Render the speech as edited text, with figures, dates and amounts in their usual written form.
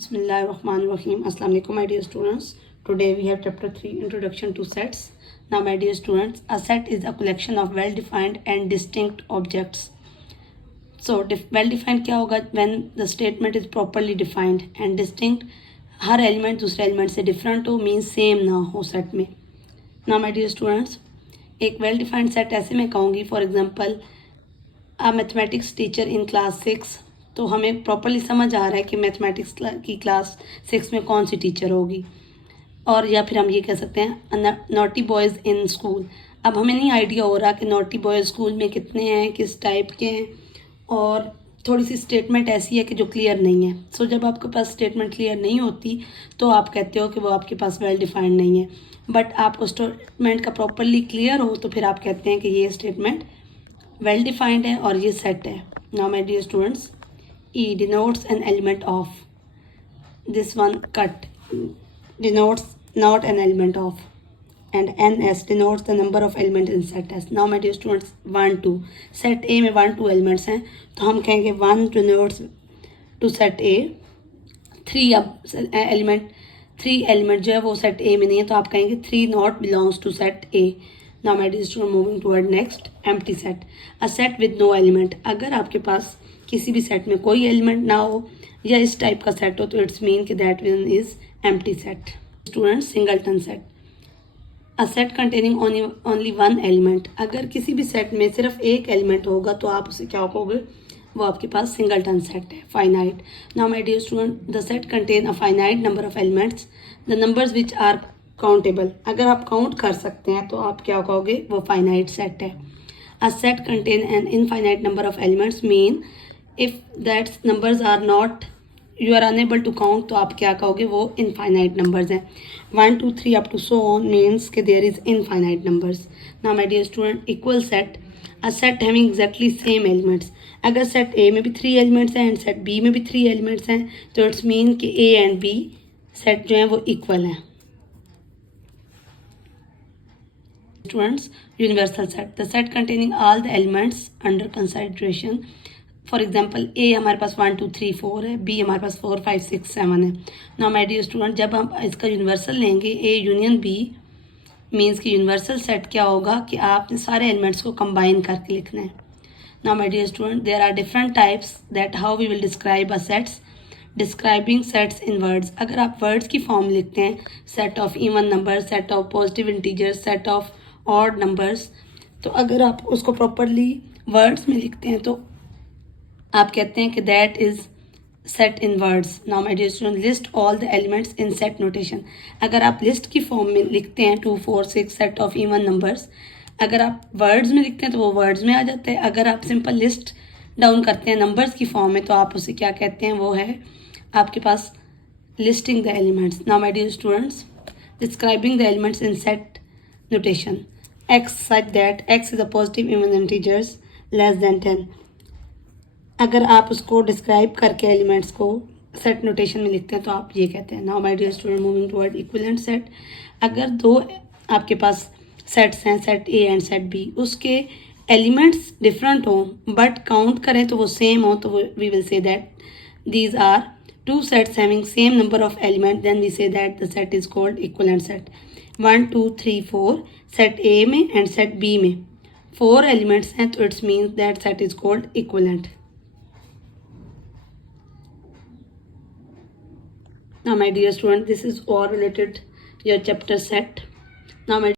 Bismillahirrahmanirrahim. Assalamu alaikum, my dear students. Today we have chapter 3, Introduction to Sets. Now, my dear students, a set is a collection of well-defined and distinct objects. So, well-defined क्या होगा? When the statement is properly defined, and distinct, her element दूसरे element से different हो, means same ना हो set में. Now, my dear students, एक well defined set ऐसे मैं कहूँगी, for example a mathematics teacher in class 6. तो हमें प्रॉपरली समझ आ रहा है कि मैथमेटिक्स की क्लास 6 में कौन सी टीचर होगी. और या फिर हम ये कह सकते हैं नॉटी बॉयज़ इन स्कूल. अब हमें नहीं आइडिया हो रहा कि नॉटी बॉयज़ स्कूल में कितने हैं, किस टाइप के हैं, और थोड़ी सी स्टेटमेंट ऐसी है कि जो क्लियर नहीं है. सो जब आपके पास स्टेटमेंट क्लियर नहीं होती तो आप कहते हो कि वो आपके पास वेल डिफाइंड नहीं है. बट आपको स्टेटमेंट का प्रॉपरली क्लियर हो तो फिर आप कहते हैं कि ये स्टेटमेंट वेल डिफाइंड है और ये सेट है. Now my dear students, E denotes an element of. This one cut denotes not an element of, and NS denotes the number of elements in set S. Now, my dear students, 1 2 set A में 1 2 elements हैं तो हम कहेंगे 1 denotes to set A. 3 अब element 3 element जो है वो set A में नहीं है तो आप कहेंगे 3 not belongs to set A. Now, my dear student, moving toward next, empty set. A set with no element. अगर आपके पास किसी भी सेट में कोई एलिमेंट ना हो या इस टाइप का सेट हो तो इट्स मीन कि that one is empty set. Student, singleton set. A set containing only one element. अगर किसी भी सेट में सिर्फ एक एलिमेंट होगा तो आप उसे क्या कहोगे? वो आपके पास सिंगलटन सेट है. Finite. Now my dear student, the set contain a finite number of elements, the numbers which are countable. अगर आप काउंट कर सकते हैं तो आप क्या कहोगे? वो फाइनाइट सेट है. A set contain an infinite number of elements mean if that numbers are not, you are unable to count, तो आप क्या कहोगे? वो इनफाइनाइट नंबर्स हैं. 1 2 3 up to so on means के there is infinite numbers. Now my dear student, equal set. A set having exactly same elements. अगर set A में भी 3 एलिमेंट्स हैं एंड सेट बी में भी 3 एलिमेंट्स हैं तो इट्स मीन कि ए एंड बी सेट जो हैं वो इक्वल हैं. Students, universal set. The set containing all the elements under consideration. For example A हमारे पास 1 2 3 4 है, बी हमारे पास 4 5 6 7 है. नाउ माय डियर स्टूडेंट, जब हम इसका यूनिवर्सल लेंगे ए यूनियन बी मीन्स कि यूनिवर्सल सेट क्या होगा कि आपने सारे एलिमेंट्स को कंबाइन करके लिखना है. Now my dear student, there are different types that how we will describe a sets. Describing sets in words. अगर आप वर्ड्स की फॉर्म लिखते हैं, set of even number, set of positive integers, set of odd numbers, तो अगर आप उसको properly words में लिखते हैं तो आप कहते हैं कि that is set in words. Now my dear student, list all the elements in set notation. अगर आप लिस्ट की फॉर्म में लिखते हैं 2 4 6 सेट ऑफ इवन नंबर्स, अगर आप वर्ड्स में लिखते हैं तो वो वर्ड्स में आ जाते हैं. अगर आप सिंपल लिस्ट डाउन करते हैं नंबर्स की फॉर्म में तो आप उसे क्या कहते हैं? वो है आपके पास listing the elements. Now my dear students, describing the elements in set notation. X such that X is a positive even integers less than 10. अगर आप उसको डिस्क्राइब करके एलिमेंट्स को सेट नोटेशन में लिखते हैं तो आप ये कहते हैं. Now my dear student, moving toward equivalent set. अगर दो आपके पास सेट्स हैं, set A and set B, उसके एलिमेंट्स डिफरेंट हों बट काउंट करें तो वो सेम हो तो we will say that these are two sets having same number of element, then we say that the set is called equivalent set. 1 2 3 4 set A में and set B में 4 elements हैं तो it's means that set is called equivalent. Now my dear student, this is all related to your chapter set. Now my